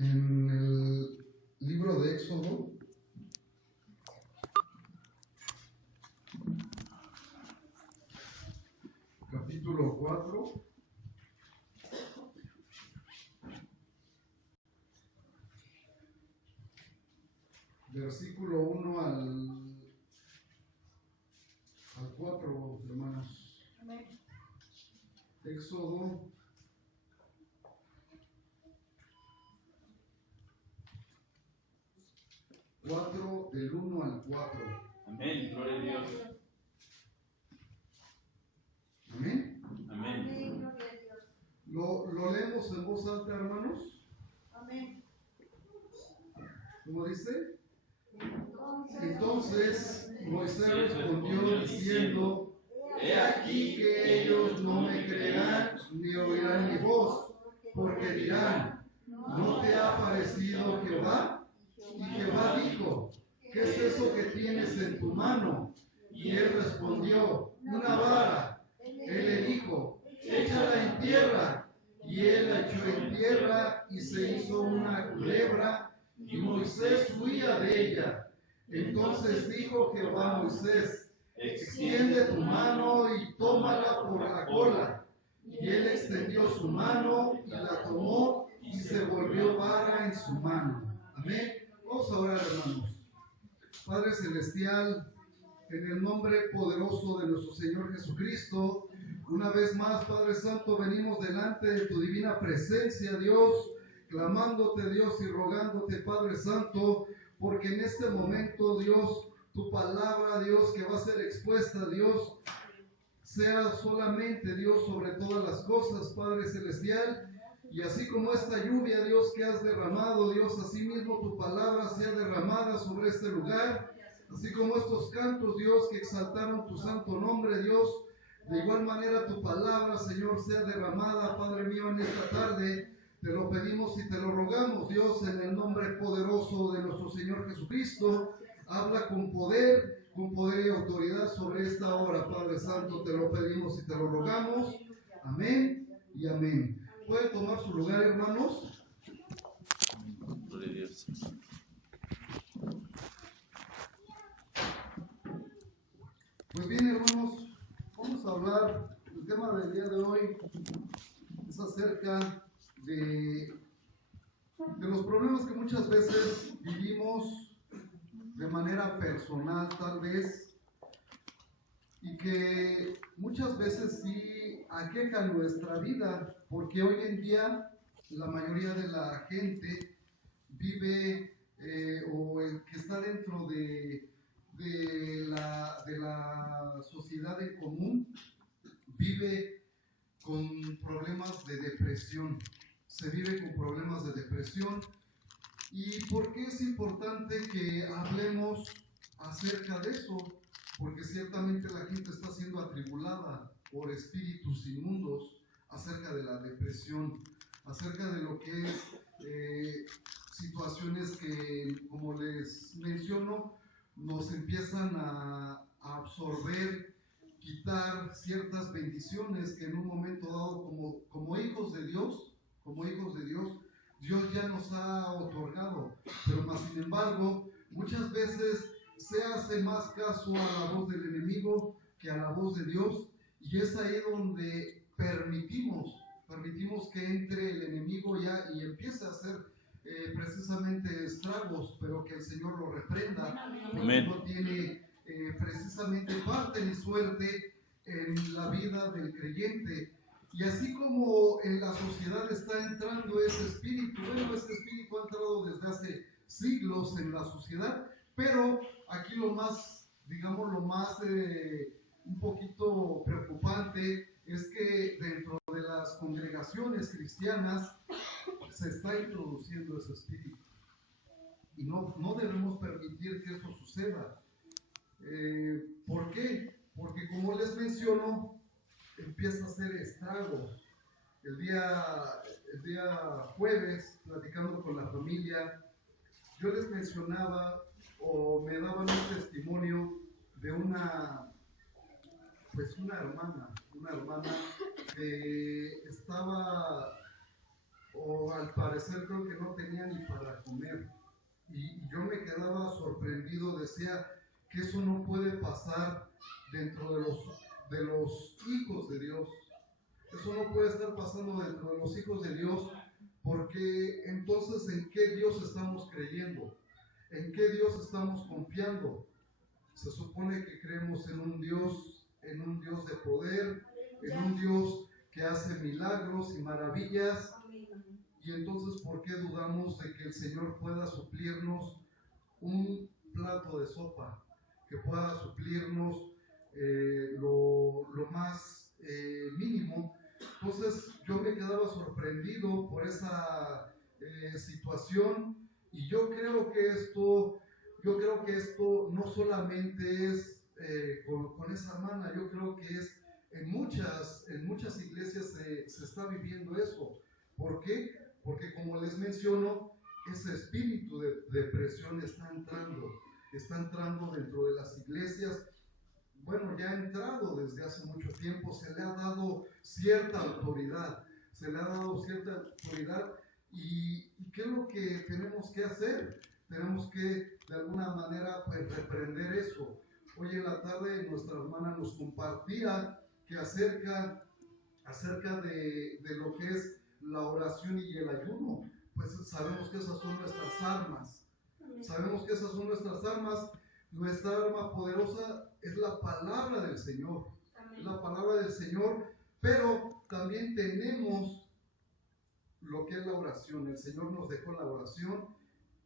En el libro de Éxodo, capítulo 4, versículo 1 al 4, hermanos. Amén. Éxodo 4, del 1 al 4. Amén, gloria a Dios. Amén. Amén. Gloria a Dios. Lo leemos en voz alta, hermanos. Amén. ¿Cómo dice? Entonces Moisés respondió diciendo: He aquí que ellos no me creerán ni oirán mi voz, porque dirán: ¿no te ha parecido Jehová? Y Jehová dijo: ¿qué es eso que tienes en tu mano? Y él respondió: una vara. Él le dijo: échala en tierra. Y él la echó en tierra y se hizo una culebra, y Moisés huía de ella. Entonces dijo Jehová a Moisés: extiende tu mano y tómala por la cola. Y él extendió su mano y la tomó, y se volvió vara en su mano. Amén. Vamos a orar, hermanos. Padre Celestial, en el nombre poderoso de nuestro Señor Jesucristo, una vez más, Padre Santo, venimos delante de tu divina presencia, Dios, clamándote, Dios, y rogándote, Padre Santo, porque en este momento, Dios, tu palabra, Dios, que va a ser expuesta, Dios, sea solamente, Dios, sobre todas las cosas, Padre Celestial. Y así como esta lluvia, Dios, que has derramado, Dios, así mismo tu palabra sea derramada sobre este lugar. Así como estos cantos, Dios, que exaltaron tu santo nombre, Dios, de igual manera tu palabra, Señor, sea derramada, Padre mío, en esta tarde. Te lo pedimos y te lo rogamos, Dios, en el nombre poderoso de nuestro Señor Jesucristo. Habla con poder y autoridad sobre esta hora, Padre Santo. Te lo pedimos y te lo rogamos. Amén y amén. ¿Pueden tomar su lugar, hermanos? Gloria a Dios. Pues bien, hermanos, vamos a hablar, el tema del día de hoy es acerca de los problemas que muchas veces vivimos de manera personal, tal vez, y que muchas veces sí aquejan nuestra vida, porque hoy en día la mayoría de la gente vive o el que está dentro de la sociedad en común vive con problemas de depresión. Se vive con problemas de depresión. ¿Y por qué es importante que hablemos acerca de eso? Porque ciertamente la gente está siendo atribulada por espíritus inmundos acerca de la depresión, acerca de lo que es situaciones que, como les menciono, nos empiezan a absorber, quitar ciertas bendiciones que en un momento dado, como hijos de Dios, Dios ya nos ha otorgado. Pero más sin embargo, muchas veces se hace más caso a la voz del enemigo que a la voz de Dios, y es ahí donde permitimos que entre el enemigo ya y empiece a hacer precisamente estragos, pero que el Señor lo reprenda, porque no tiene precisamente parte ni suerte en la vida del creyente. Y así como en la sociedad está entrando ese espíritu, este espíritu ha entrado desde hace siglos en la sociedad, pero aquí lo más un poquito preocupante es que dentro de las congregaciones cristianas se está introduciendo ese espíritu. Y no debemos permitir que eso suceda. ¿Por qué? Porque, como les menciono, empieza a hacer estragos. El día jueves, platicando con la familia, yo les mencionaba o me daban un testimonio de una hermana que estaba o al parecer creo que no tenía ni para comer. Y yo me quedaba sorprendido, decía que eso no puede pasar dentro de los hijos de Dios. Eso no puede estar pasando dentro de los hijos de Dios, porque entonces ¿en qué Dios estamos creyendo? ¿En qué Dios estamos confiando? Se supone que creemos en un Dios de poder, en un Dios que hace milagros y maravillas. Y entonces, ¿por qué dudamos de que el Señor pueda suplirnos un plato de sopa? Que pueda suplirnos lo más mínimo. Entonces, yo me quedaba sorprendido por esa situación, y yo creo que esto no solamente es con esa hermana, yo creo que es en muchas iglesias se está viviendo eso. ¿Por qué? Porque como les menciono, ese espíritu de depresión está entrando dentro de las iglesias. Bueno, ya ha entrado desde hace mucho tiempo, se le ha dado cierta autoridad, y ¿qué es lo que tenemos que hacer? Tenemos que de alguna manera pues reprender eso. Hoy en la tarde nuestra hermana nos compartía que acerca de lo que es la oración y el ayuno, pues sabemos que esas son nuestras armas. Nuestra arma poderosa es la palabra del Señor. Es la palabra del Señor, pero también tenemos lo que es la oración. El Señor nos dejó la oración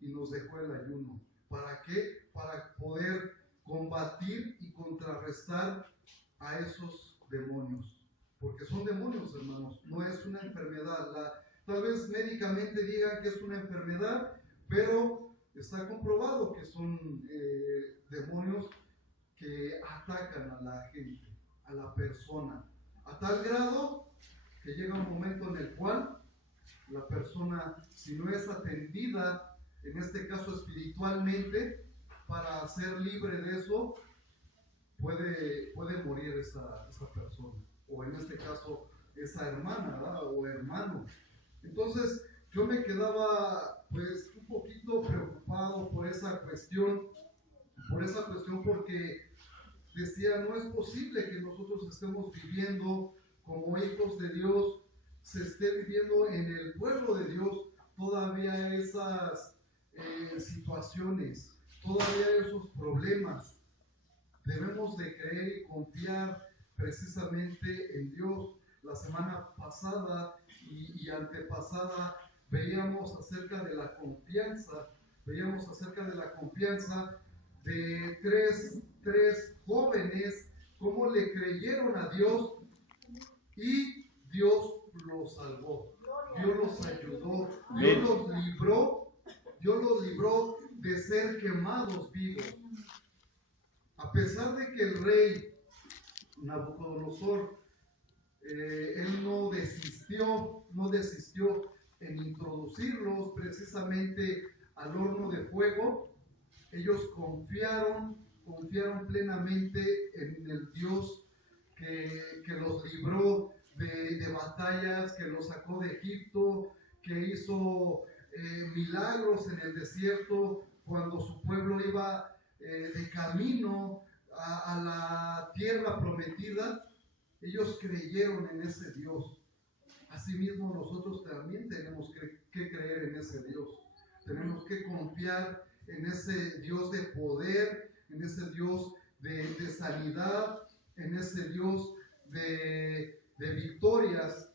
y nos dejó el ayuno. ¿Para qué? Para poder combatir y contrarrestar a esos demonios. Porque son demonios, hermanos, no es una enfermedad. Tal vez médicamente digan que es una enfermedad, pero está comprobado que son demonios que atacan a la gente, a la persona, a tal grado que llega un momento en el cual la persona, si no es atendida, en este caso espiritualmente, para ser libre de eso, puede morir esa persona, o en este caso esa hermana, ¿verdad? O hermano. Entonces yo me quedaba pues un poquito preocupado por esa cuestión porque decía, no es posible que nosotros estemos viviendo como hijos de Dios, se esté viviendo en el pueblo de Dios todavía esas situaciones, todavía esos problemas. Debemos de creer y confiar precisamente en Dios. La semana pasada y antepasada veíamos acerca de la confianza de tres jóvenes, cómo le creyeron a Dios y Dios los salvó, Dios los ayudó, Dios los libró de ser quemados vivos. A pesar de que el rey Nabucodonosor, él no desistió en introducirlos precisamente al horno de fuego, ellos confiaron plenamente en el Dios que los libró de batallas, que los sacó de Egipto, que hizo milagros en el desierto cuando su pueblo iba de camino a la tierra prometida. Ellos creyeron en ese Dios. Asimismo, nosotros también tenemos que creer en ese Dios. Tenemos que confiar en ese Dios de poder, en ese Dios de sanidad, en ese Dios de victorias.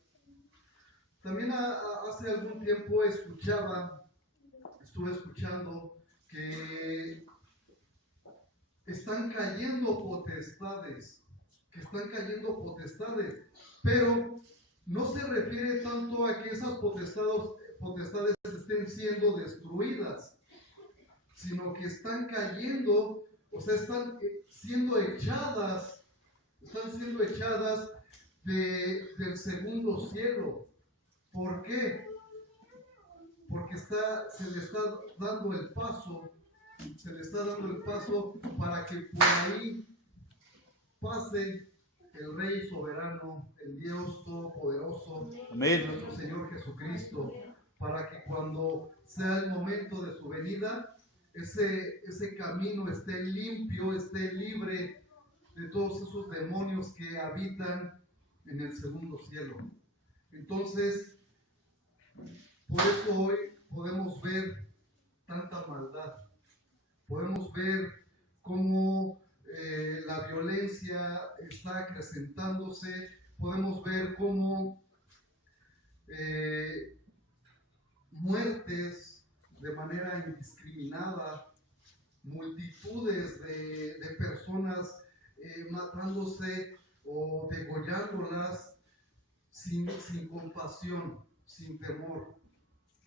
También hace algún tiempo estuve escuchando que están cayendo potestades, pero no se refiere tanto a que esas potestades estén siendo destruidas, sino que están cayendo, o sea, están siendo echadas del segundo cielo. ¿Por qué? Porque se le está dando el paso para que por ahí pase el Rey soberano, el Dios todopoderoso, Amén. Nuestro Señor Jesucristo. para que cuando sea el momento de su venida, ese camino esté limpio, esté libre de todos esos demonios que habitan en el segundo cielo. Entonces, por eso hoy podemos ver tanta maldad, podemos ver cómo la violencia está acrecentándose, podemos ver cómo muertes de manera indiscriminada, multitudes de personas matándose o degollándolas sin compasión, sin temor.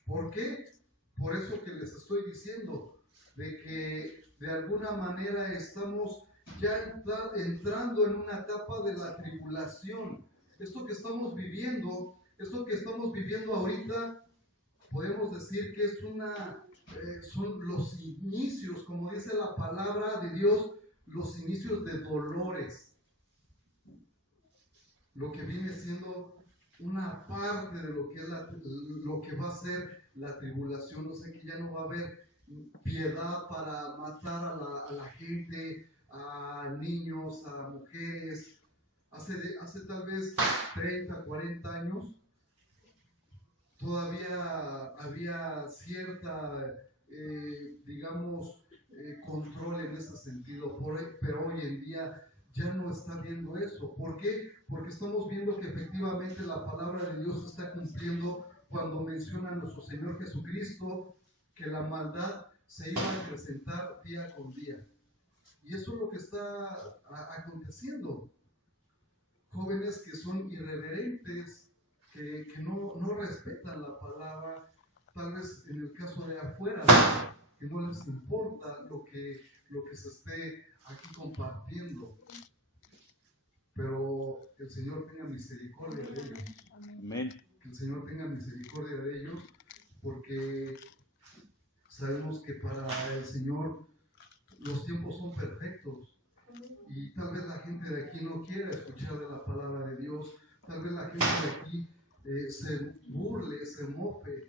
¿Por qué? Por eso que les estoy diciendo, de que de alguna manera estamos ya entrando en una etapa de la tribulación. Esto que estamos viviendo ahorita, podemos decir que son los inicios, como dice la palabra de Dios, los inicios de dolores. Lo que viene siendo una parte de lo que va a ser la tribulación. O sea que ya no va a haber piedad para matar a la gente, a niños, a mujeres. Hace tal vez 30, 40 años todavía había cierta, control en ese sentido, pero hoy en día ya no está viendo eso. ¿Por qué? Porque estamos viendo que efectivamente la palabra de Dios está cumpliendo cuando menciona a nuestro Señor Jesucristo que la maldad se iba a acrecentar día con día. Y eso es lo que está aconteciendo. Jóvenes que son irreverentes, que no respetan la palabra, tal vez en el caso de afuera, que no les importa lo que se esté aquí compartiendo. Pero que el Señor tenga misericordia de ellos. Amén. Que el Señor tenga misericordia de ellos, porque sabemos que para el Señor los tiempos son perfectos. Y tal vez la gente de aquí no quiera escuchar de la palabra de Dios. Tal vez la gente de aquí se burle, se mofe.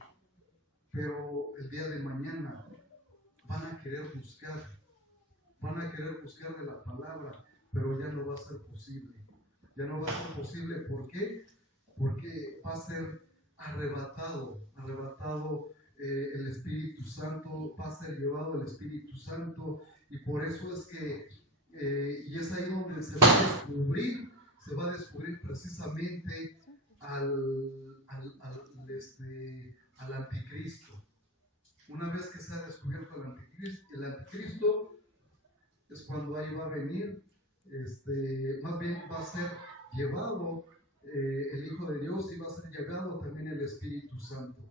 Pero el día de mañana van a querer buscar de la palabra, pero ya no va a ser posible. Ya no va a ser posible. ¿Por qué? Porque va a ser arrebatado el Espíritu Santo, va a ser llevado el Espíritu Santo, y por eso es que, y es ahí donde se va a descubrir precisamente al anticristo. Una vez que se ha descubierto el anticristo es cuando ahí va a venir, más bien va a ser llevado el Hijo de Dios, y va a ser llevado también el Espíritu Santo.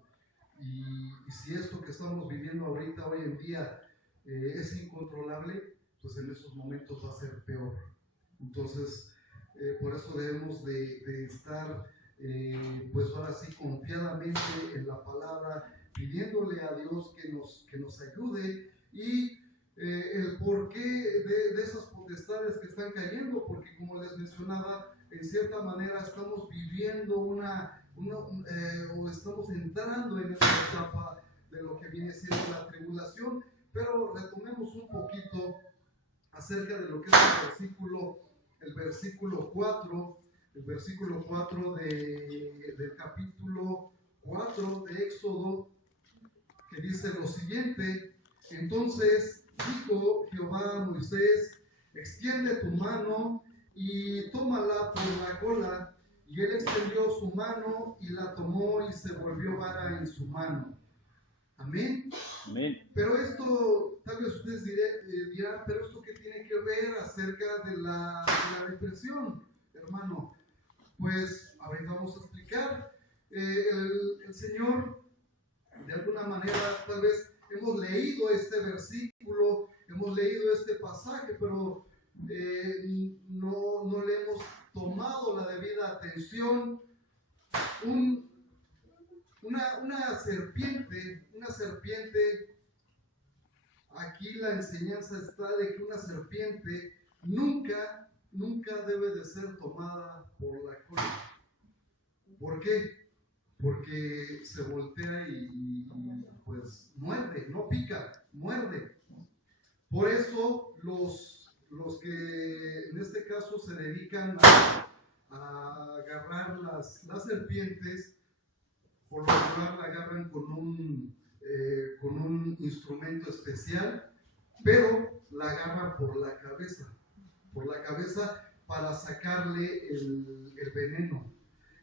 Y si esto que estamos viviendo ahorita, hoy en día, es incontrolable, pues en esos momentos va a ser peor. Entonces, por eso debemos de estar, pues ahora sí, confiadamente en la palabra, pidiéndole a Dios que nos ayude, y el porqué de esas potestades que están cayendo, porque como les mencionaba, en cierta manera estamos viviendo o estamos entrando en esa etapa de lo que viene siendo la tribulación. Pero retomemos un poquito acerca de lo que es el versículo 4 del capítulo 4 de Éxodo, que dice lo siguiente: entonces dijo Jehová a Moisés, extiende tu mano y tómala por la cola. Y él extendió su mano y la tomó, y se volvió vara en su mano. Amén. Amén. Pero esto, tal vez ustedes dirán, pero esto ¿qué tiene que ver acerca de la depresión, hermano? Pues ahorita vamos a explicar. El Señor, de alguna manera, tal vez hemos leído este versículo, hemos leído este pasaje, pero no le hemos tomado la debida atención. Una serpiente, aquí la enseñanza está de que una serpiente nunca debe de ser tomada por la cola. ¿Por qué? porque se voltea y pues muerde, no pica, muerde. Por eso los que en este caso se dedican a agarrar las serpientes, por lo general la agarran con un instrumento especial, pero la agarran por la cabeza para sacarle el veneno.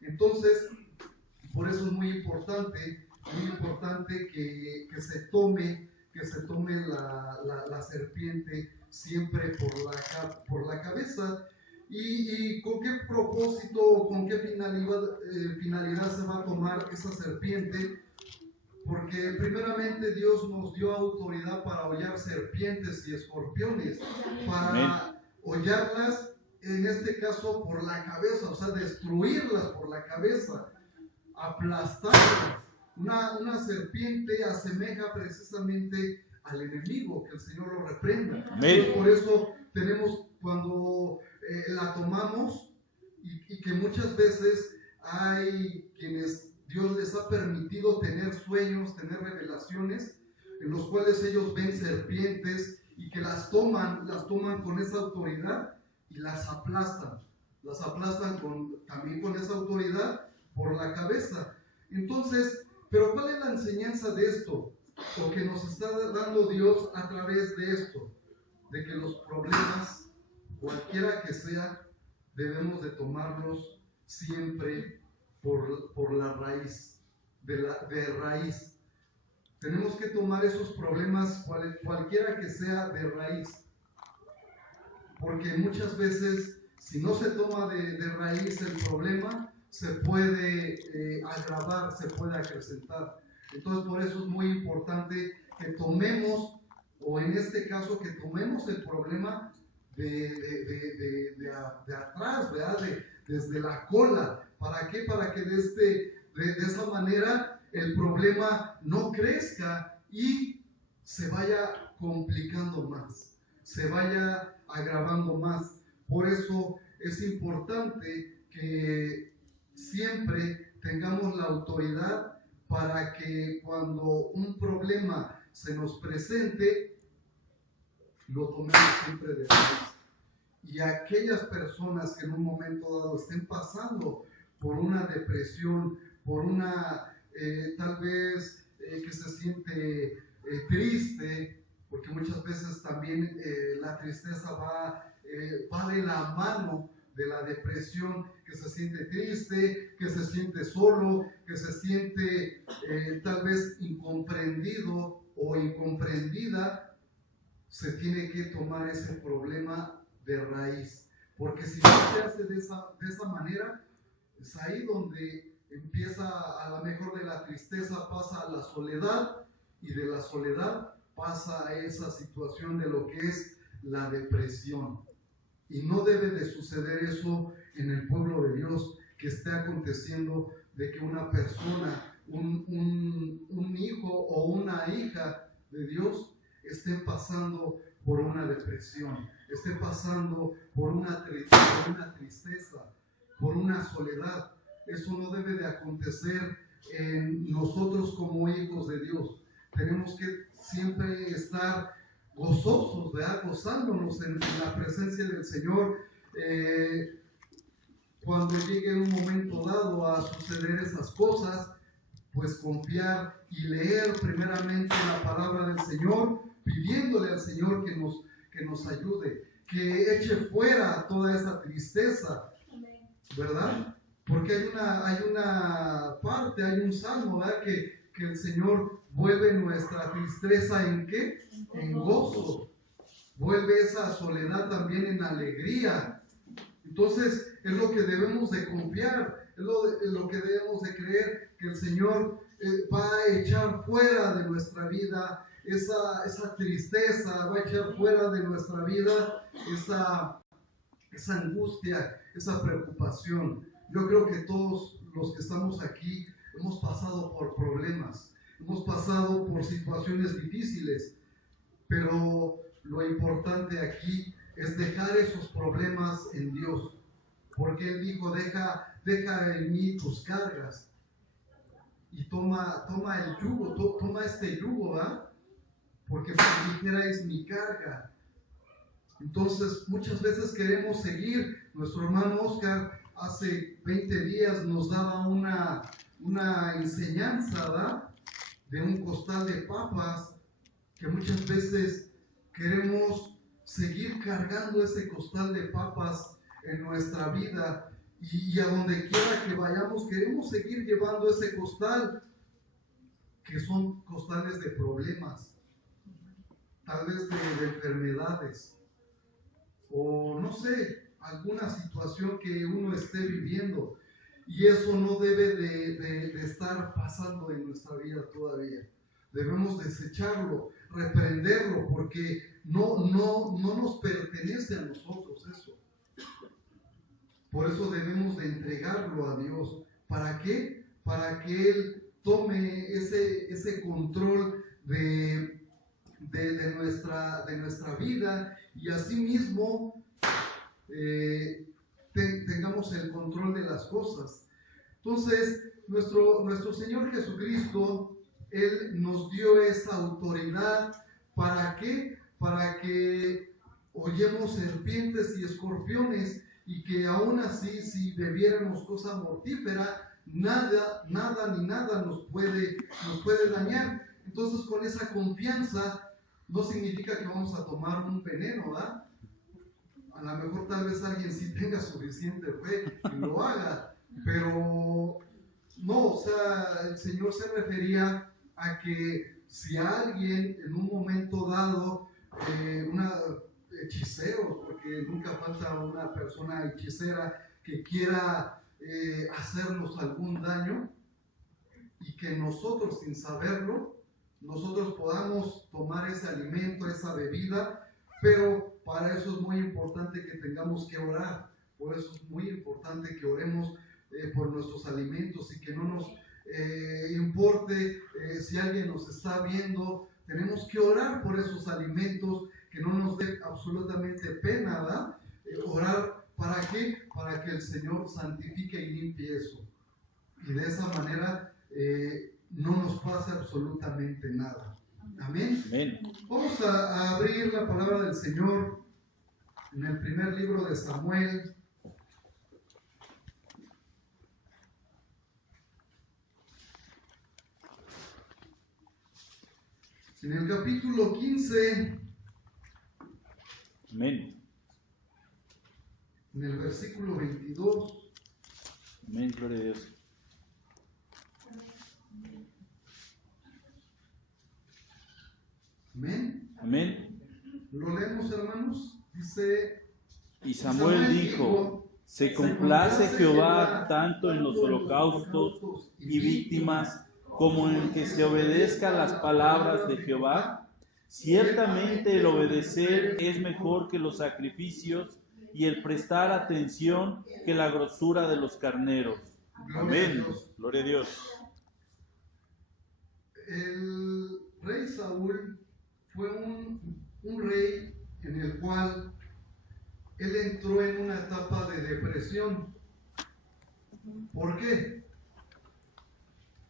Entonces, por eso es muy importante que se tome la serpiente siempre por la cabeza. ¿Y con qué propósito, con qué finalidad se va a tomar esa serpiente? Porque primeramente Dios nos dio autoridad para hollar serpientes y escorpiones, para hollarlas, en este caso por la cabeza, o sea, destruirlas por la cabeza, aplastarlas. Una serpiente asemeja precisamente al enemigo, que el Señor lo reprenda. Entonces, por eso tenemos, cuando la tomamos, y que muchas veces hay quienes Dios les ha permitido tener sueños, tener revelaciones, en los cuales ellos ven serpientes y que las toman con esa autoridad y las aplastan también con esa autoridad por la cabeza. Entonces, ¿pero cuál es la enseñanza de esto? Lo que nos está dando Dios a través de esto, de que los problemas, cualquiera que sea, debemos de tomarlos siempre por la raíz, de raíz. Tenemos que tomar esos problemas, cualquiera que sea, de raíz. Porque muchas veces, si no se toma de raíz el problema, se puede agravar, se puede acrecentar. Entonces, por eso es muy importante que tomemos, o en este caso, que tomemos el problema de atrás, ¿verdad? Desde la cola. ¿Para qué? Para que de esa manera el problema no crezca y se vaya complicando más, se vaya agravando más. Por eso es importante que siempre tengamos la autoridad para que cuando un problema se nos presente, lo tomemos siempre de raíz. Y aquellas personas que en un momento dado estén pasando por una depresión, por una tal vez que se siente triste, porque muchas veces también la tristeza va de la mano de la depresión, que se siente triste, que se siente solo, que se siente tal vez incomprendido o incomprendida. Se tiene que tomar ese problema de raíz, porque si no se hace de esa manera, es ahí donde empieza, a lo mejor de la tristeza pasa a la soledad, y de la soledad pasa a esa situación de lo que es la depresión. Y no debe de suceder eso en el pueblo de Dios, que esté aconteciendo de que una persona, un hijo o una hija de Dios estén pasando por una depresión, estén pasando por una tristeza, por una soledad. Eso no debe de acontecer en nosotros como hijos de Dios. Tenemos que siempre estar gozosos, ¿verdad? Gozándonos en la presencia del Señor. Cuando llegue un momento dado a suceder esas cosas, pues confiar y leer primeramente la palabra del Señor, pidiéndole al Señor que nos ayude, que eche fuera toda esa tristeza, ¿verdad? Porque hay una parte, hay un salmo, ¿verdad? Que el Señor vuelve nuestra tristeza ¿en qué? En gozo. Vuelve esa soledad también en alegría. Entonces, es lo que debemos de confiar, es lo que debemos de creer, que el Señor va a echar fuera de nuestra vida esa tristeza, va a echar fuera de nuestra vida esa angustia, esa preocupación. Yo creo que todos los que estamos aquí hemos pasado por problemas, hemos pasado por situaciones difíciles, pero lo importante aquí es dejar esos problemas en Dios, porque Él dijo, deja en mí tus cargas. y toma el yugo, toma este yugo, ¿verdad? Porque ligera es mi carga. Entonces, muchas veces queremos seguir. Nuestro hermano Oscar hace 20 días nos daba una enseñanza, ¿verdad? De un costal de papas, que muchas veces queremos seguir cargando ese costal de papas en nuestra vida, y a donde quiera que vayamos queremos seguir llevando ese costal, que son costales de problemas, tal vez de enfermedades, o no sé, alguna situación que uno esté viviendo, y eso no debe de estar pasando en nuestra vida todavía. Debemos desecharlo, reprenderlo, porque no nos pertenece a nosotros eso. Por eso debemos de entregarlo a Dios. ¿Para qué? Para que Él tome ese control de nuestra vida, y asimismo tengamos el control de las cosas. Entonces, nuestro Señor Jesucristo, Él nos dio esa autoridad. ¿Para qué? Para que hollemos serpientes y escorpiones, y que aún así, si bebiéramos cosa mortífera, nada ni nada nos puede dañar. Entonces, con esa confianza, no significa que vamos a tomar un veneno, ¿verdad? A lo mejor tal vez alguien sí tenga suficiente fe y lo haga, pero no, o sea, el Señor se refería a que si alguien en un momento dado, hechicero, porque nunca falta una persona hechicera que quiera hacernos algún daño, y que nosotros, sin saberlo, nosotros podamos tomar ese alimento, esa bebida, pero para eso es muy importante que tengamos que orar. Por eso es muy importante que oremos por nuestros alimentos, y que no nos importe si alguien nos está viendo. Tenemos que orar por esos alimentos, que no nos dé absolutamente pena, ¿verdad? Orar, ¿para qué? Para que el Señor santifique y limpie eso, y de esa manera no nos pasa absolutamente nada. Amén. Amén. Vamos a abrir la palabra del Señor en el primer libro de Samuel. En el capítulo 15. Amén. En el versículo 22. Amén, gloria a Dios. Amén. Amén. Lo leemos, hermanos. Dice: Y Samuel dijo: se complace Jehová tanto en los holocaustos y víctimas como en que se obedezca las palabras de Jehová. Ciertamente el obedecer es mejor que los sacrificios, y el prestar atención que la grosura de los carneros. Amén. Gloria a Dios. El rey Saúl fue un rey en el cual él entró en una etapa de depresión. ¿Por qué?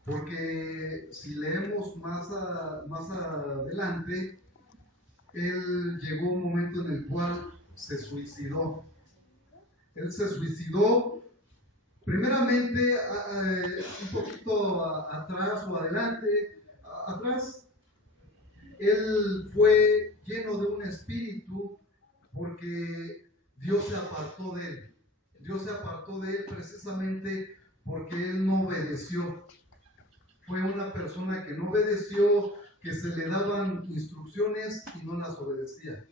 Porque si leemos más adelante, él llegó a un momento en el cual se suicidó. Él se suicidó primeramente un poquito atrás o adelante. Atrás, él fue lleno de un espíritu, porque Dios se apartó de él. Dios se apartó de él precisamente porque él no obedeció. Fue una persona que no obedeció, que se le daban instrucciones y no las obedecía.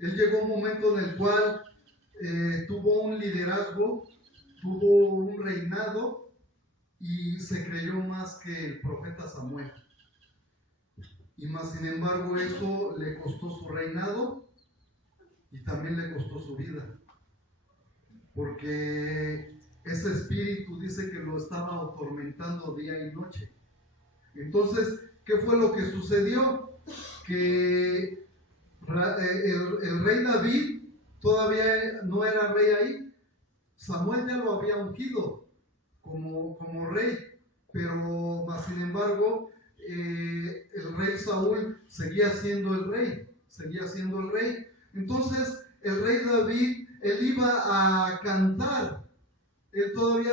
Él llegó a un momento en el cual tuvo un liderazgo, tuvo un reinado, y se creyó más que el profeta Samuel. Y más sin embargo, eso le costó su reinado y también le costó su vida, porque ese espíritu dice que lo estaba atormentando día y noche. Entonces, ¿qué fue lo que sucedió? Que el rey David todavía no era rey ahí. Samuel ya lo había ungido como rey, pero más sin embargo, el rey Saúl seguía siendo el rey. Entonces, el rey David, él iba a cantar. Él todavía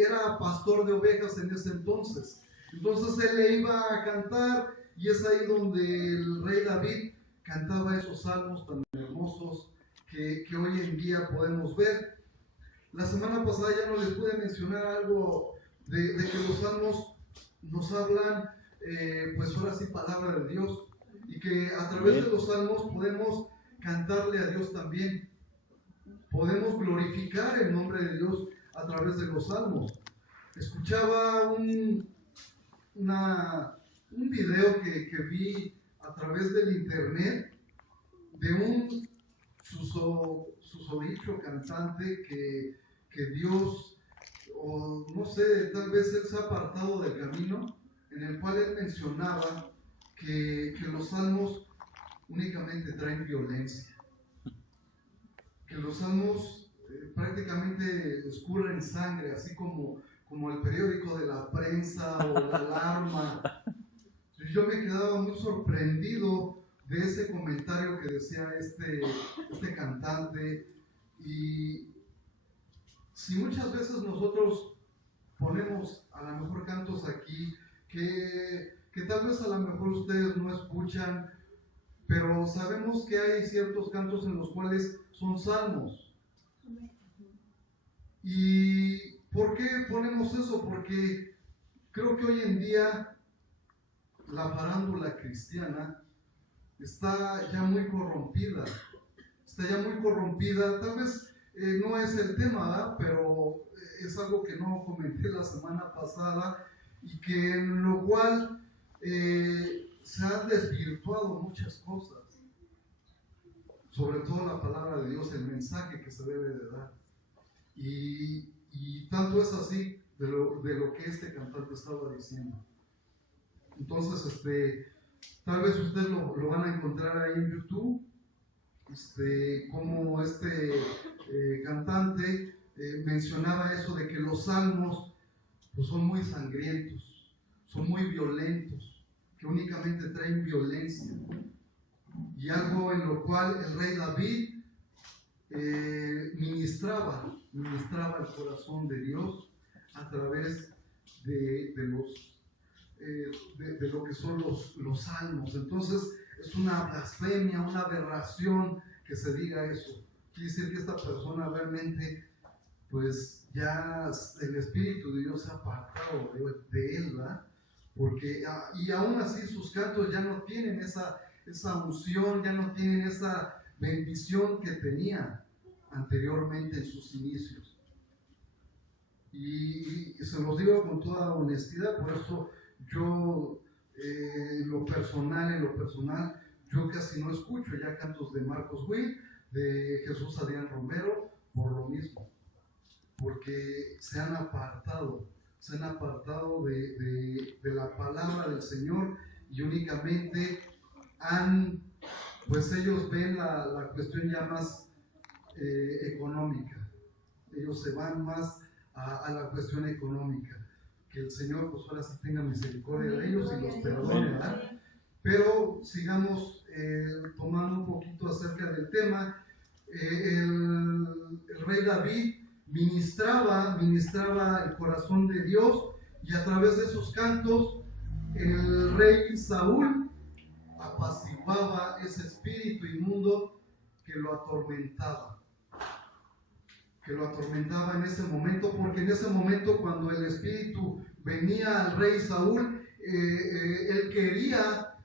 era pastor de ovejas en ese entonces. Entonces, él le iba a cantar, y es ahí donde el rey David cantaba esos salmos tan hermosos que hoy en día podemos ver. La semana pasada ya no les pude mencionar algo de que los salmos nos hablan, pues ahora sí, palabra de Dios, y que a través de los salmos podemos cantarle a Dios también. Podemos glorificar el nombre de Dios a través de los salmos. Escuchaba un video que vi a través del internet de un susodicho cantante que Dios, o no sé, tal vez él se ha apartado del camino, en el cual él mencionaba que los salmos únicamente traen violencia, que los salmos prácticamente escurren sangre, así como el periódico de la prensa o la alarma. Yo me quedaba muy sorprendido de ese comentario que decía este cantante. Y si muchas veces nosotros ponemos a lo mejor cantos aquí que tal vez a lo mejor ustedes no escuchan, pero sabemos que hay ciertos cantos en los cuales son salmos. ¿Y por qué ponemos eso? Porque creo que hoy en día la farándula cristiana está ya muy corrompida. Tal vez no es el tema, ¿verdad? Pero es algo que no comenté la semana pasada, y que en lo cual se han desvirtuado muchas cosas, sobre todo la palabra de Dios, el mensaje que se debe de dar. Y tanto es así de lo que este cantante estaba diciendo. Entonces, tal vez ustedes lo van a encontrar ahí en YouTube, como este cantante mencionaba eso de que los salmos pues, son muy sangrientos, son muy violentos, que únicamente traen violencia. Y algo en lo cual el rey David ministraba el corazón de Dios a través de lo que son los salmos. Entonces es una blasfemia, una aberración que se diga eso. Quiere decir que esta persona realmente, pues ya el Espíritu de Dios se ha apartado de él, ¿verdad? Porque, y aún así sus cantos ya no tienen esa unción, ya no tienen esa bendición que tenía anteriormente en sus inicios. Y se los digo con toda honestidad, por eso yo en lo personal, yo casi no escucho ya cantos de Marcos Witt, de Jesús Adrián Romero, por lo mismo, porque se han apartado de la palabra del Señor, y únicamente pues ellos ven la cuestión ya más económica. Ellos se van más a la cuestión económica. Que el Señor, pues ahora sí tenga misericordia de ellos y los perdone, ¿verdad? Pero sigamos tomando un poquito acerca del tema. El rey David ministraba el corazón de Dios, y a través de esos cantos el rey Saúl apaciguaba ese espíritu inmundo que lo atormentaba en ese momento, porque en ese momento, cuando el espíritu venía al rey Saúl, él quería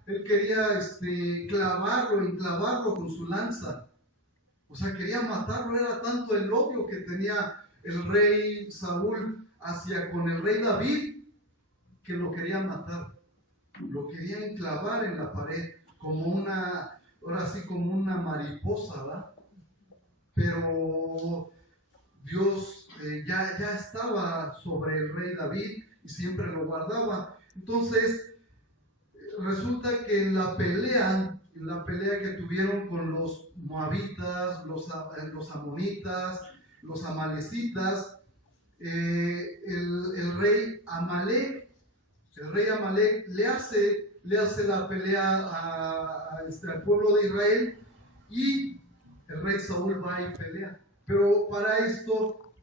enclavarlo con su lanza. O sea, quería matarlo. Era tanto el odio que tenía el rey Saúl con el rey David, que lo quería matar. Lo quería enclavar en la pared, como una mariposa, ¿verdad? Pero Dios ya estaba sobre el rey David y siempre lo guardaba. Entonces, resulta que en la pelea que tuvieron con los moabitas, los amonitas, los amalecitas, el rey Amalek le hace la pelea al pueblo de Israel, y el rey Saúl va y pelea. Pero para esto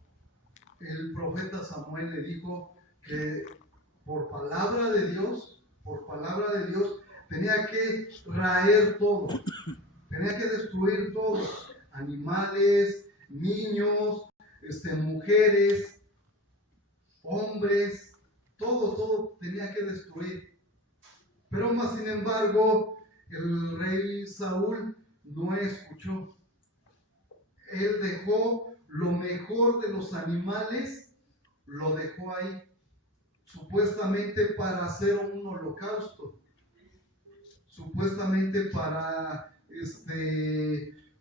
el profeta Samuel le dijo que por palabra de Dios, tenía que raer todo, tenía que destruir todo, animales, niños, mujeres, hombres, todo tenía que destruir. Pero más sin embargo, el rey Saúl no escuchó. Él dejó lo mejor de los animales, lo dejó ahí, supuestamente para hacer un holocausto, supuestamente para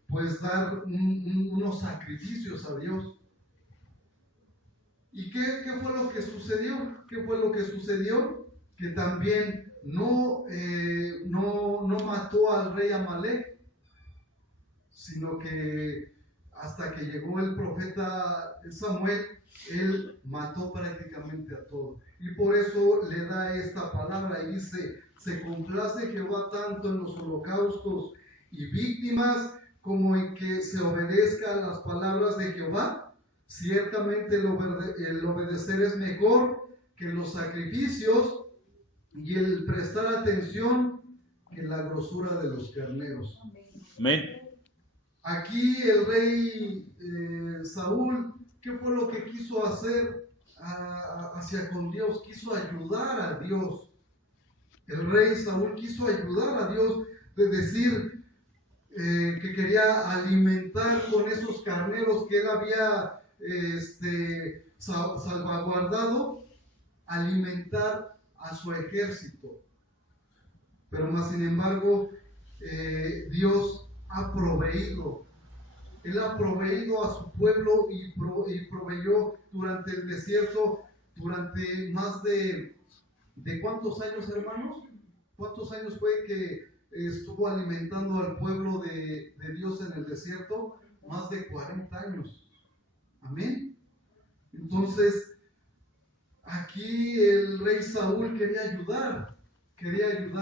pues dar unos sacrificios a Dios. ¿Y qué fue lo que sucedió? Que también no mató al rey Amalek, sino que hasta que llegó el profeta Samuel, él mató prácticamente a todo. Y por eso le da esta palabra y dice: se complace Jehová tanto en los holocaustos y víctimas como en que se obedezca a las palabras de Jehová. Ciertamente el obedecer es mejor que los sacrificios, y el prestar atención que la grosura de los carneros. Amén. Aquí el rey Saúl, ¿qué fue lo que quiso hacer hacia con Dios? Quiso ayudar a Dios. El rey Saúl quiso ayudar a Dios, de decir que quería alimentar con esos carneros que él había salvaguardado, alimentar a su ejército. Pero más sin embargo, Dios ha proveído. Él ha proveído a su pueblo y proveyó durante el desierto, durante más de ¿cuántos años, hermanos? ¿Cuántos años fue que estuvo alimentando al pueblo de Dios en el desierto? Más de 40 años. Amén. Entonces, aquí el rey Saúl quería ayudar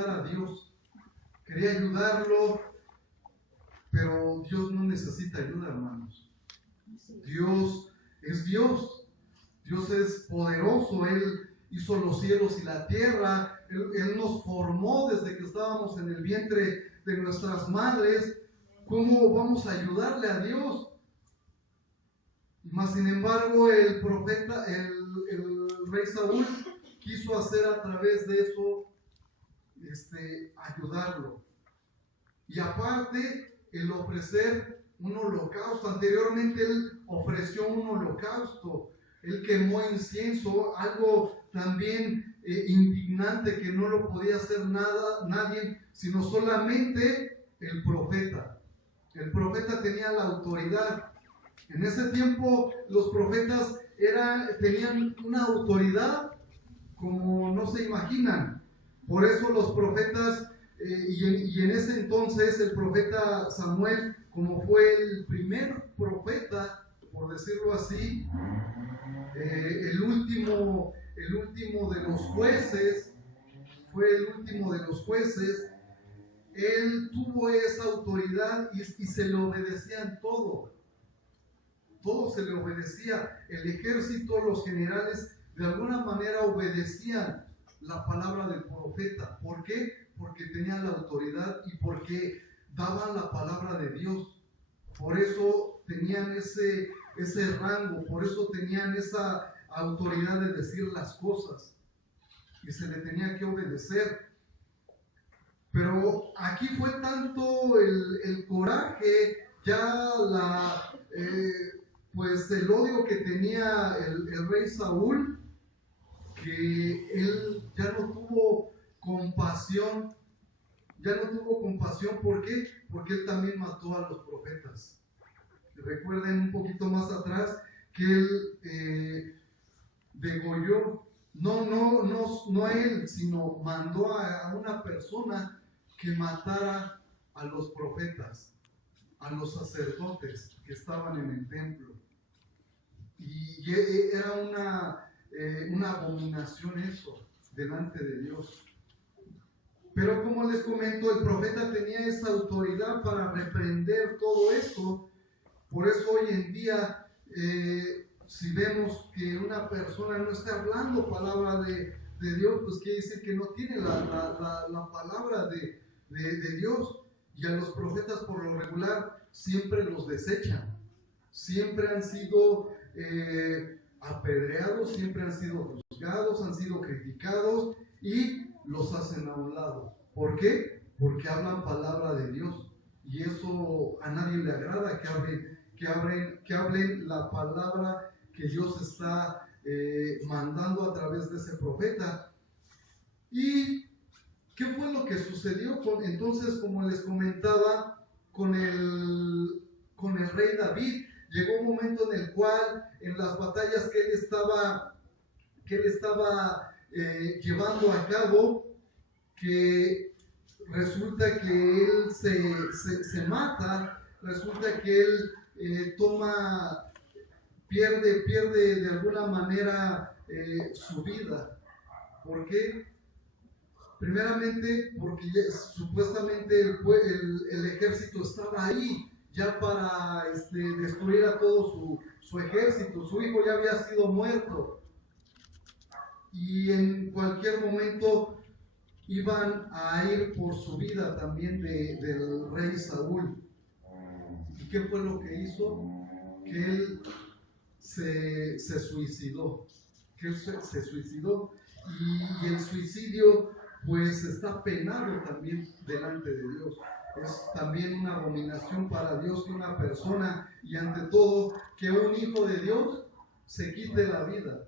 a Dios, quería ayudarlo, pero Dios no necesita ayuda, hermanos. Dios es Dios, Dios es poderoso, Él hizo los cielos y la tierra, Él nos formó desde que estábamos en el vientre de nuestras madres. ¿Cómo vamos a ayudarle a Dios? Mas sin embargo, el profeta, el rey Saúl quiso hacer a través de eso, ayudarlo. Y aparte, el ofrecer un holocausto. Anteriormente él ofreció un holocausto. Él quemó incienso, algo también indignante, que no lo podía hacer nadie, sino solamente el profeta. El profeta tenía la autoridad. En ese tiempo los profetas tenían una autoridad como no se imaginan. Por eso los profetas, y en ese entonces el profeta Samuel, como fue el primer profeta, por decirlo así, el último de los jueces, él tuvo esa autoridad y se le obedecían todo se le obedecía. El ejército, los generales, de alguna manera obedecían la palabra del profeta. ¿Por qué? Porque tenían la autoridad y porque daban la palabra de Dios. Por eso tenían ese rango, por eso tenían esa autoridad de decir las cosas, y se le tenía que obedecer. Pero aquí fue tanto el coraje, ya pues el odio que tenía el rey Saúl, que él ya no tuvo compasión. ¿Por qué? Porque él también mató a los profetas. Recuerden un poquito más atrás que él degolló, no él, sino mandó a una persona que matara a los profetas, a los sacerdotes que estaban en el templo. Y era una abominación eso delante de Dios. Pero como les comento, el profeta tenía esa autoridad para reprender todo esto. Por eso hoy en día, si vemos que una persona no está hablando palabra de Dios, pues quiere decir que no tiene la palabra de Dios. Y a los profetas por lo regular siempre los desechan. Siempre han sido apedreados, siempre han sido juzgados, han sido criticados y los hacen a un lado. ¿Por qué? Porque hablan palabra de Dios. Y eso a nadie le agrada, que hablen la palabra que Dios está mandando a través de ese profeta. ¿Y qué fue lo que sucedió? Entonces, como les comentaba, con el rey David, llegó un momento en el cual, en las batallas que él estaba llevando a cabo, que resulta que él se mata, resulta que él pierde de alguna manera su vida. ¿Por qué? Primeramente porque supuestamente el ejército estaba ahí ya para destruir a todo su ejército. Su hijo ya había sido muerto y en cualquier momento iban a ir por su vida también del rey Saúl. ¿Y qué fue lo que hizo? Que él se suicidó. Y el suicidio pues está penado también delante de Dios. Es también una abominación para Dios que una persona, y ante todo que un hijo de Dios se quite la vida.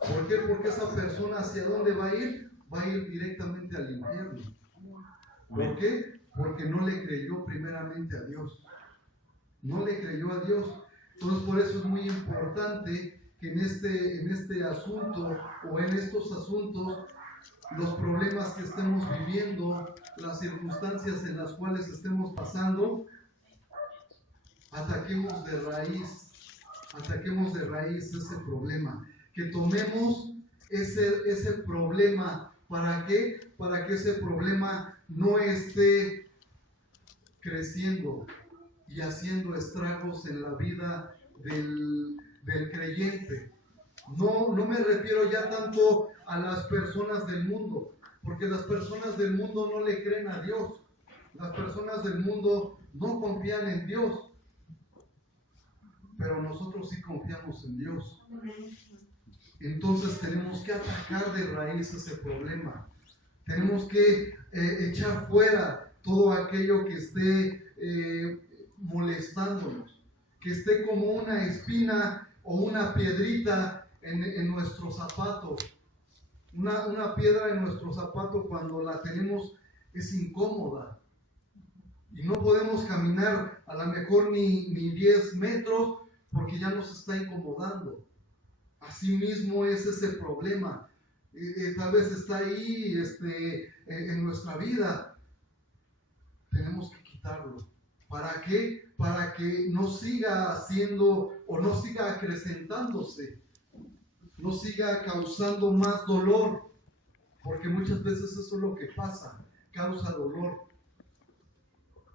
¿Por qué? Porque esa persona, ¿hacia dónde va a ir? Va a ir directamente al infierno. ¿Por qué? Porque no le creyó primeramente a Dios. No le creyó a Dios. Entonces, por eso es muy importante que en este asunto o en estos asuntos, los problemas que estemos viviendo, las circunstancias en las cuales estemos pasando, ataquemos de raíz ese problema. Que tomemos ese problema. ¿Para qué? Para que ese problema no esté creciendo y haciendo estragos en la vida del creyente. No me refiero ya tanto a las personas del mundo, porque las personas del mundo no le creen a Dios. Las personas del mundo no confían en Dios, pero nosotros sí confiamos en Dios. Entonces tenemos que atacar de raíz ese problema. Tenemos que echar fuera todo aquello que esté molestándonos, que esté como una espina o una piedrita en nuestro zapato. Una piedra en nuestro zapato, cuando la tenemos, es incómoda. Y no podemos caminar a lo mejor ni 10 metros porque ya nos está incomodando. Así mismo es ese problema. Tal vez está ahí en nuestra vida. Tenemos que quitarlo. ¿Para qué? Para que no siga haciendo o no siga acrecentándose, no siga causando más dolor, porque muchas veces eso es lo que pasa, causa dolor.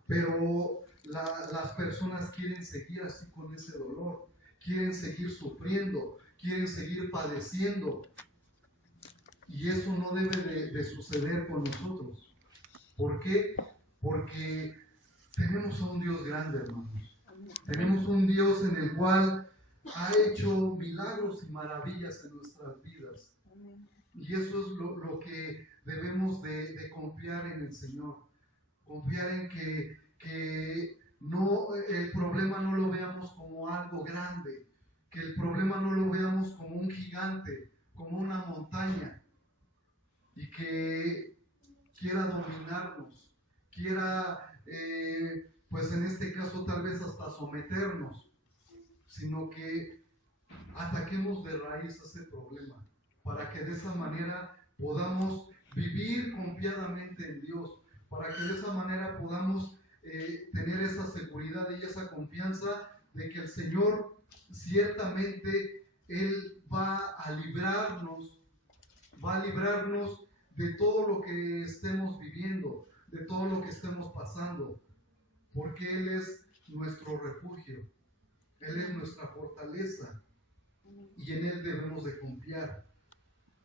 Pero las personas quieren seguir así con ese dolor, quieren seguir sufriendo, quieren seguir padeciendo. Y eso no debe de suceder con nosotros. ¿Por qué? Porque tenemos a un Dios grande, hermanos. Tenemos un Dios en el cual ha hecho milagros y maravillas en nuestras vidas. Y eso es lo que debemos de confiar en el Señor. Confiar en que no, el problema no lo veamos como algo grande, que el problema no lo veamos como un gigante, como una montaña, y que quiera dominarnos, quiera, pues en este caso tal vez hasta someternos, sino que ataquemos de raíz ese problema, para que de esa manera podamos vivir confiadamente en Dios, para que de esa manera podamos tener esa seguridad y esa confianza de que el Señor ciertamente Él va a librarnos de todo lo que estemos viviendo, de todo lo que estemos pasando, porque Él es nuestro refugio, Él es nuestra fortaleza y en Él debemos de confiar.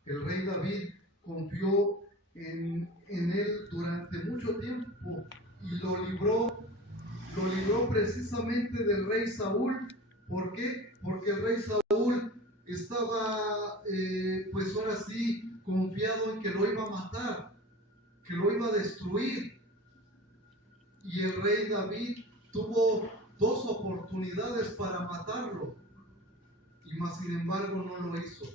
El rey David confió en Él durante mucho tiempo y lo libró precisamente del rey Saúl. ¿Por qué? Porque el rey Saúl estaba, pues ahora sí, confiado en que lo iba a matar, que lo iba a destruir. Y el rey David tuvo 2 oportunidades para matarlo, y más sin embargo no lo hizo.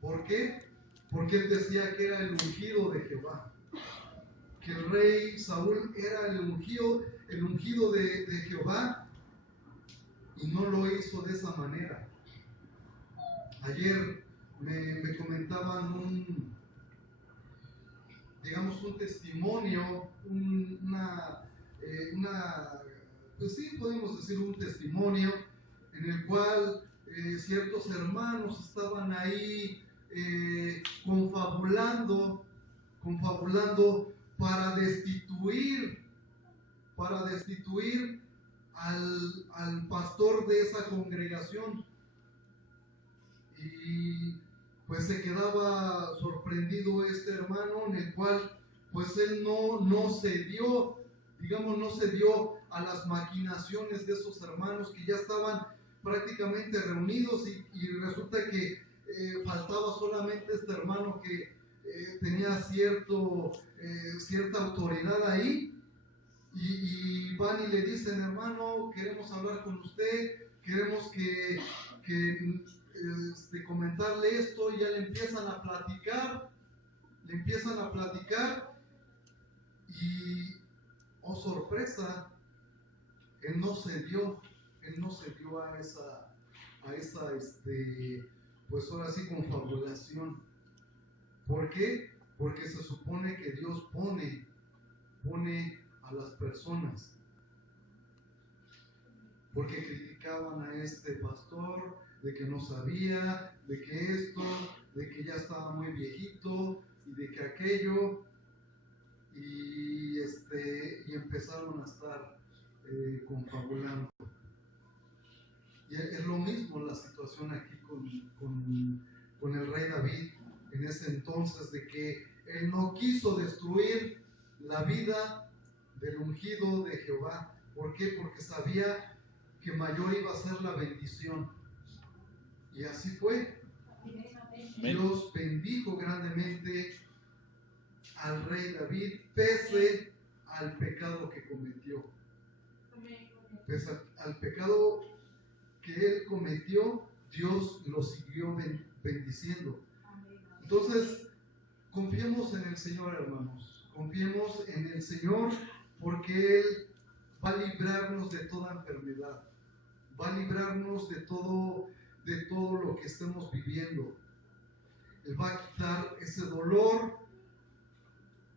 ¿Por qué? Porque él decía que era el ungido de Jehová, que el rey Saúl era el ungido de Jehová, y no lo hizo de esa manera. Ayer me comentaban un testimonio, pues sí, podemos decir un testimonio en el cual ciertos hermanos estaban ahí confabulando para destituir al pastor de esa congregación. Y pues se quedaba sorprendido este hermano, en el cual pues él no cedió a las maquinaciones de esos hermanos que ya estaban prácticamente reunidos, y resulta que faltaba solamente este hermano que tenía cierta autoridad ahí, y van y le dicen: hermano, queremos hablar con usted, queremos que comentarle esto, y ya le empiezan a platicar, y oh sorpresa, él no cedió a esa pues ahora sí, confabulación. ¿Por qué? Porque se supone que Dios pone a las personas. Porque criticaban a este pastor de que no sabía, de que esto, de que ya estaba muy viejito, y de que aquello, y empezaron a estar confabulando. Y es lo mismo la situación aquí con el rey David en ese entonces, de que él no quiso destruir la vida del ungido de Jehová. ¿Por qué? Porque sabía que mayor iba a ser la bendición. Y así fue. Dios bendijo grandemente al rey David, pese al pecado que cometió. Pese al pecado que él cometió, Dios lo siguió bendiciendo. Entonces, confiemos en el Señor, hermanos. Confiemos en el Señor, porque Él va a librarnos de toda enfermedad. Va a librarnos de todo lo que estemos viviendo. Él va a quitar ese dolor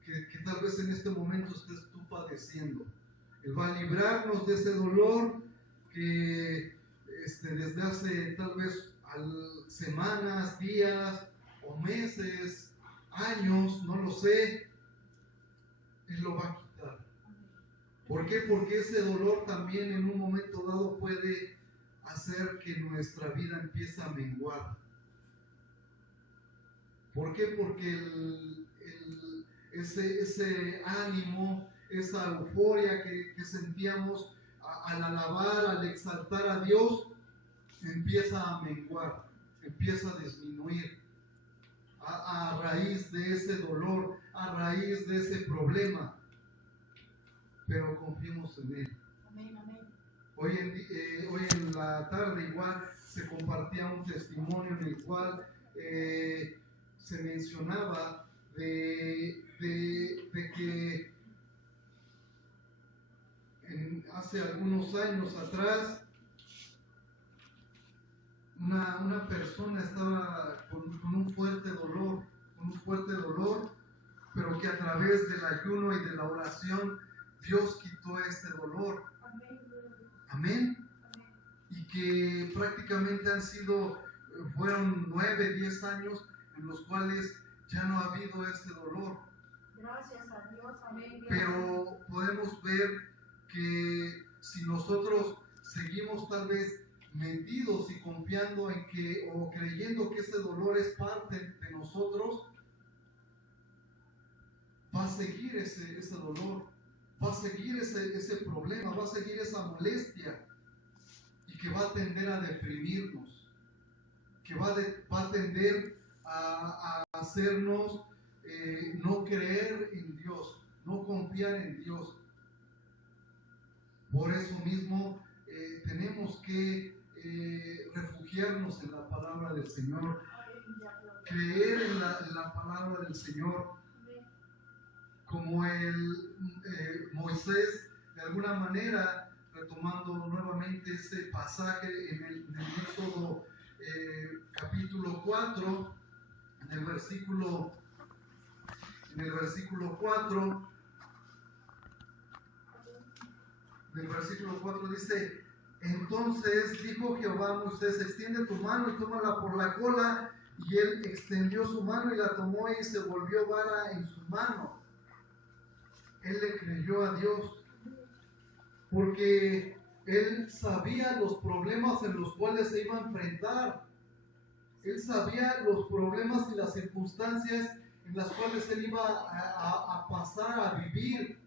que tal vez en este momento estés tú padeciendo. Él va a librarnos de ese dolor que desde hace tal vez semanas, días o meses, años, no lo sé, Él lo va a quitar. ¿Por qué? Porque ese dolor también en un momento dado puede hacer que nuestra vida empiece a menguar. ¿Por qué? Porque ese ánimo, esa euforia que sentíamos al alabar, al exaltar a Dios, empieza a menguar, empieza a disminuir a raíz de ese dolor, a raíz de ese problema. Pero confiemos en Él. Amén, amén. Hoy en la tarde igual se compartía un testimonio en el cual se mencionaba de que hace algunos años atrás una persona estaba con un fuerte dolor, pero que a través del ayuno y de la oración Dios quitó este dolor. Amén. Y que prácticamente fueron 9, 10 años en los cuales ya no ha habido ese dolor. Gracias a Dios, amén. Pero podemos ver que si nosotros seguimos tal vez metidos y confiando en que, o creyendo que ese dolor es parte de nosotros, va a seguir ese dolor, va a seguir ese problema, va a seguir esa molestia, y que va a tender a deprimirnos, que va a tender a hacernos no creer en Dios, no confiar en Dios. Por eso mismo tenemos que refugiarnos en la palabra del Señor, creer en la palabra del Señor, como Moisés, de alguna manera, retomando nuevamente ese pasaje en el Éxodo capítulo 4, en el versículo 4, del versículo 4 dice: entonces dijo Jehová a Moisés, extiende tu mano y tómala por la cola. Y él extendió su mano y la tomó, y se volvió vara en su mano. Él le creyó a Dios, porque él sabía los problemas en los cuales se iba a enfrentar. Él sabía los problemas y las circunstancias en las cuales él iba a pasar a vivir.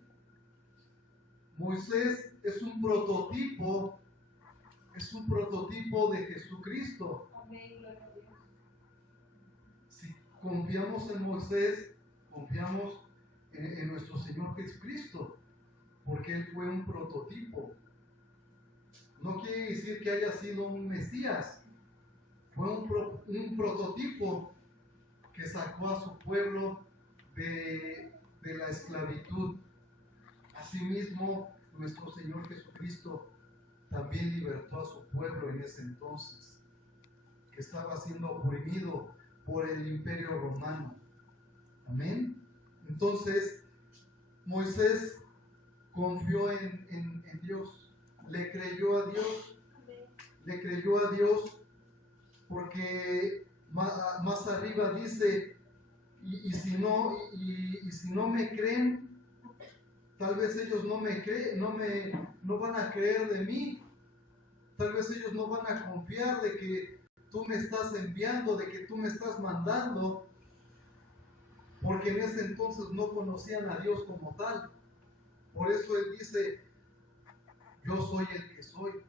Moisés es un prototipo de Jesucristo. Si confiamos en Moisés, confiamos en nuestro Señor Jesucristo, porque él fue un prototipo. No quiere decir que haya sido un Mesías, fue un prototipo que sacó a su pueblo de la esclavitud. Asimismo, nuestro Señor Jesucristo también libertó a su pueblo en ese entonces, que estaba siendo oprimido por el imperio romano. Amén. Entonces, Moisés confió en Dios, le creyó a Dios, porque más arriba dice, y si no me creen, tal vez ellos no van a creer de mí, tal vez ellos no van a confiar de que tú me estás enviando, de que tú me estás mandando, porque en ese entonces no conocían a Dios como tal. Por eso él dice: yo soy el que soy,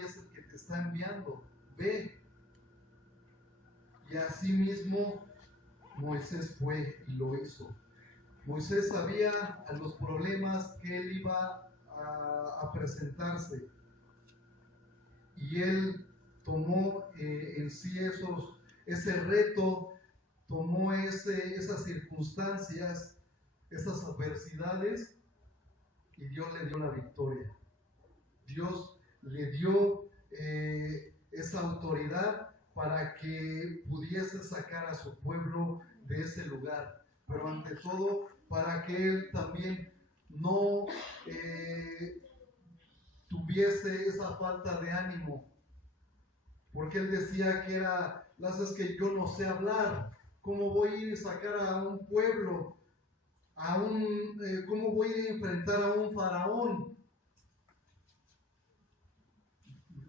es el que te está enviando, ve. Y así mismo Moisés fue y lo hizo. Moisés sabía a los problemas que él iba a presentarse, y él tomó en sí ese reto, tomó esas circunstancias, esas adversidades, y Dios le dio la victoria. Dios le dio esa autoridad para que pudiese sacar a su pueblo de ese lugar, pero ante todo para que él también no tuviese esa falta de ánimo, porque él decía que es que yo no sé hablar, ¿cómo voy a ir a sacar a un pueblo, cómo voy a ir a enfrentar a un faraón?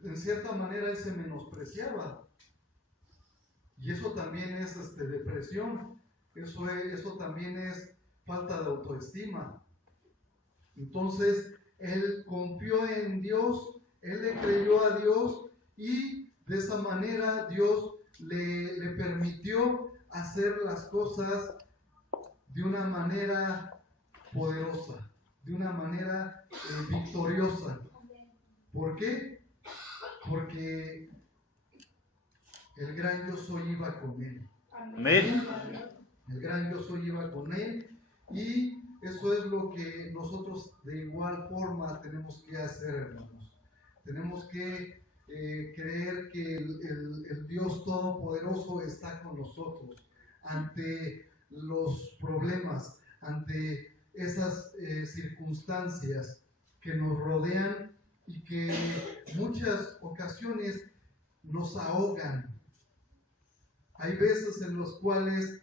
En cierta manera él se menospreciaba, y eso también es depresión, eso también es falta de autoestima. Entonces él confió en Dios, él le creyó a Dios, y de esa manera Dios le permitió hacer las cosas de una manera poderosa, de una manera victoriosa. ¿Por qué? Porque el gran yo soy iba con él. Amén. El gran yo soy iba con él, y eso es lo que nosotros de igual forma tenemos que hacer, hermanos. Tenemos que creer que el Dios Todopoderoso está con nosotros ante los problemas, ante esas circunstancias que nos rodean. y que muchas ocasiones nos ahogan. Hay veces en los cuales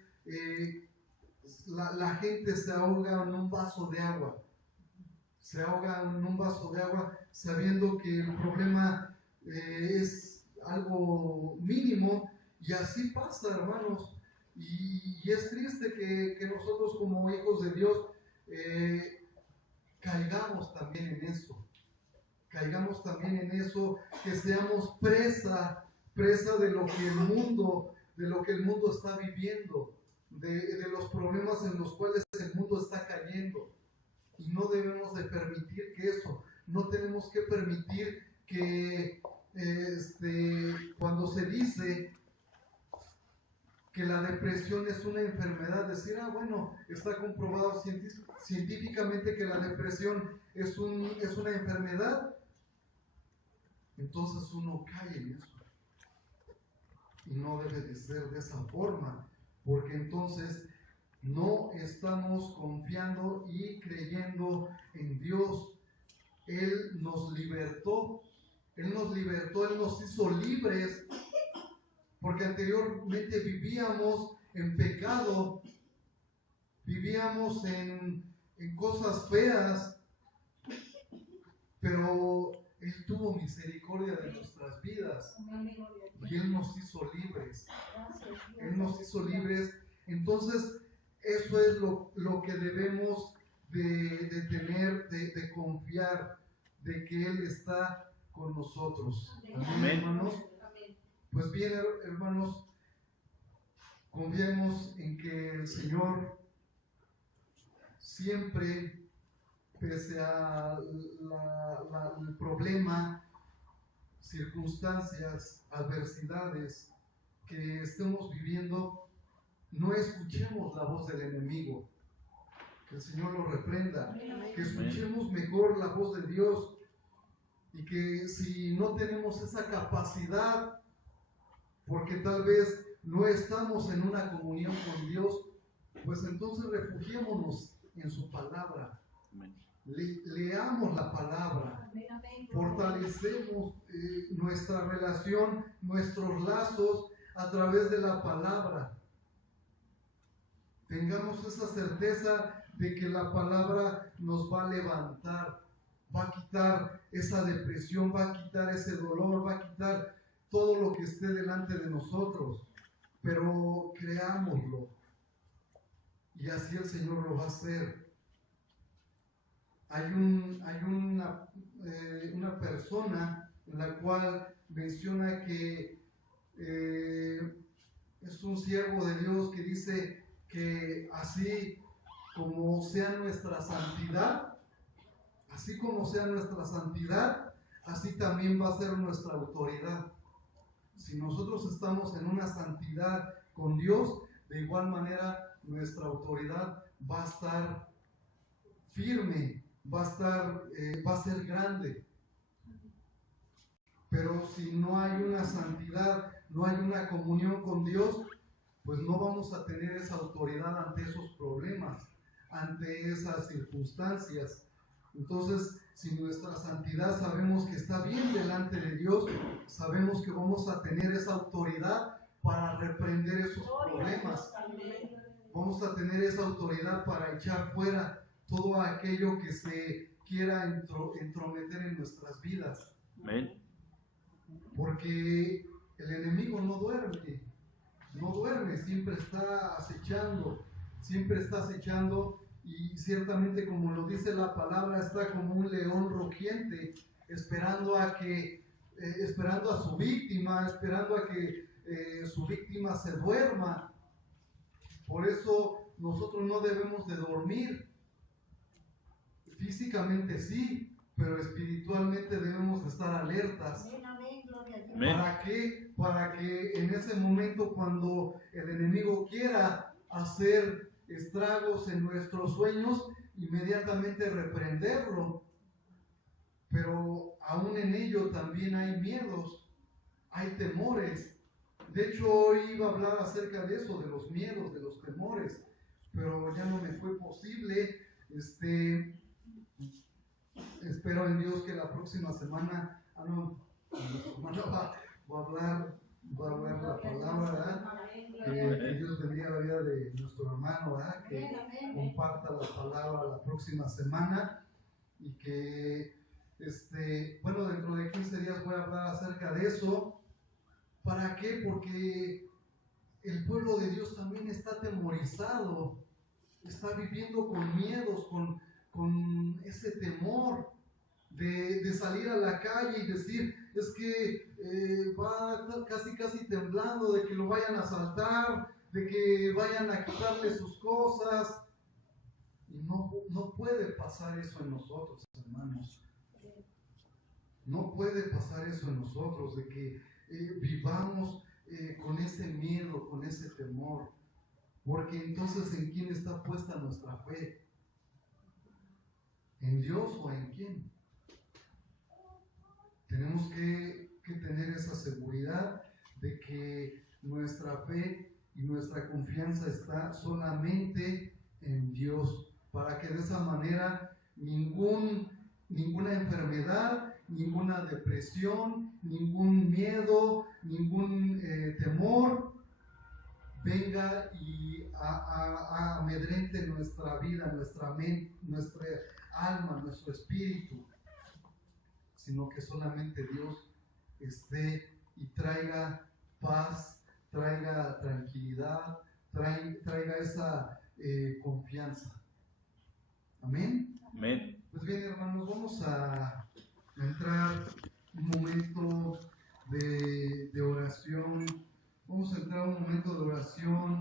la gente se ahoga en un vaso de agua. Se ahoga en un vaso de agua sabiendo que el problema es algo mínimo, y así pasa, hermanos. Y es triste que nosotros como hijos de Dios caigamos también en eso. Caigamos también en eso, que seamos presa de lo que el mundo está viviendo, de los problemas en los cuales el mundo está cayendo. Y no debemos de permitir que eso, no tenemos que permitir que cuando se dice que la depresión es una enfermedad, decir, bueno, está comprobado científicamente que la depresión es una enfermedad, entonces uno cae en eso. Y no debe de ser de esa forma, porque entonces no estamos confiando y creyendo en Dios. Él nos libertó, Él nos hizo libres, porque anteriormente vivíamos en pecado, vivíamos en cosas feas, pero Él tuvo misericordia de nuestras vidas y Él nos hizo libres. Él nos hizo libres. Entonces, eso es lo que debemos de tener, de confiar, de que Él está con nosotros. Amén, hermanos. Pues bien, hermanos, confiemos en que el Señor siempre, pese a el problema, circunstancias, adversidades que estemos viviendo, no escuchemos la voz del enemigo. Que el Señor lo reprenda. Que escuchemos mejor la voz de Dios. Y que si no tenemos esa capacidad, porque tal vez no estamos en una comunión con Dios, pues entonces refugiémonos en su palabra. Leamos la palabra, fortalecemos nuestra relación, nuestros lazos a través de la palabra. Tengamos esa certeza de que la palabra nos va a levantar, va a quitar esa depresión, va a quitar ese dolor, va a quitar todo lo que esté delante de nosotros, pero creámoslo, y así el Señor lo va a hacer. Hay una persona en la cual menciona que es un siervo de Dios, que dice que así como sea nuestra santidad, así también va a ser nuestra autoridad. Si nosotros estamos en una santidad con Dios, de igual manera nuestra autoridad va a estar firme, va a ser grande. Pero si no hay una santidad, no hay una comunión con Dios, pues no vamos a tener esa autoridad ante esos problemas, ante esas circunstancias. Entonces, si nuestra santidad sabemos que está bien delante de Dios, sabemos que vamos a tener esa autoridad para reprender esos problemas. Vamos a tener esa autoridad para echar fuera todo aquello que se quiera entrometer en nuestras vidas. Amén. Porque el enemigo no duerme, siempre está acechando, y ciertamente, como lo dice la palabra, está como un león rugiente, esperando a su víctima, esperando a que su víctima se duerma. Por eso nosotros no debemos de dormir. Físicamente sí, pero espiritualmente debemos de estar alertas. Amén. ¿Para qué? Para que en ese momento, cuando el enemigo quiera hacer estragos en nuestros sueños, inmediatamente reprenderlo. Pero aún en ello también hay miedos, hay temores. De hecho, hoy iba a hablar acerca de eso, de los miedos, de los temores, pero ya no me fue posible. espero en Dios que la próxima semana, nuestra hermana va a hablar la palabra, ¿verdad? Que Dios bendiga la vida de nuestro hermano, ¿verdad? Que comparta la palabra la próxima semana y que, bueno, dentro de 15 días voy a hablar acerca de eso. ¿Para qué? Porque el pueblo de Dios también está atemorizado, está viviendo con miedos, con ese temor de salir a la calle y decir, es que va casi temblando de que lo vayan a asaltar, de que vayan a quitarle sus cosas. Y no puede pasar eso en nosotros, hermanos. No puede pasar eso en nosotros, de que vivamos con ese miedo, con ese temor. Porque entonces, ¿en quién está puesta nuestra fe? ¿En Dios o en quién? Tenemos que tener esa seguridad de que nuestra fe y nuestra confianza está solamente en Dios, para que de esa manera ninguna enfermedad, ninguna depresión, ningún miedo, ningún temor venga y amedrente nuestra vida, nuestra mente, nuestra alma, nuestro espíritu, sino que solamente Dios esté y traiga paz, traiga tranquilidad, traiga esa confianza. Amén. Amén. Pues bien, hermanos, vamos a entrar un momento de oración. Vamos a entrar a un momento de oración.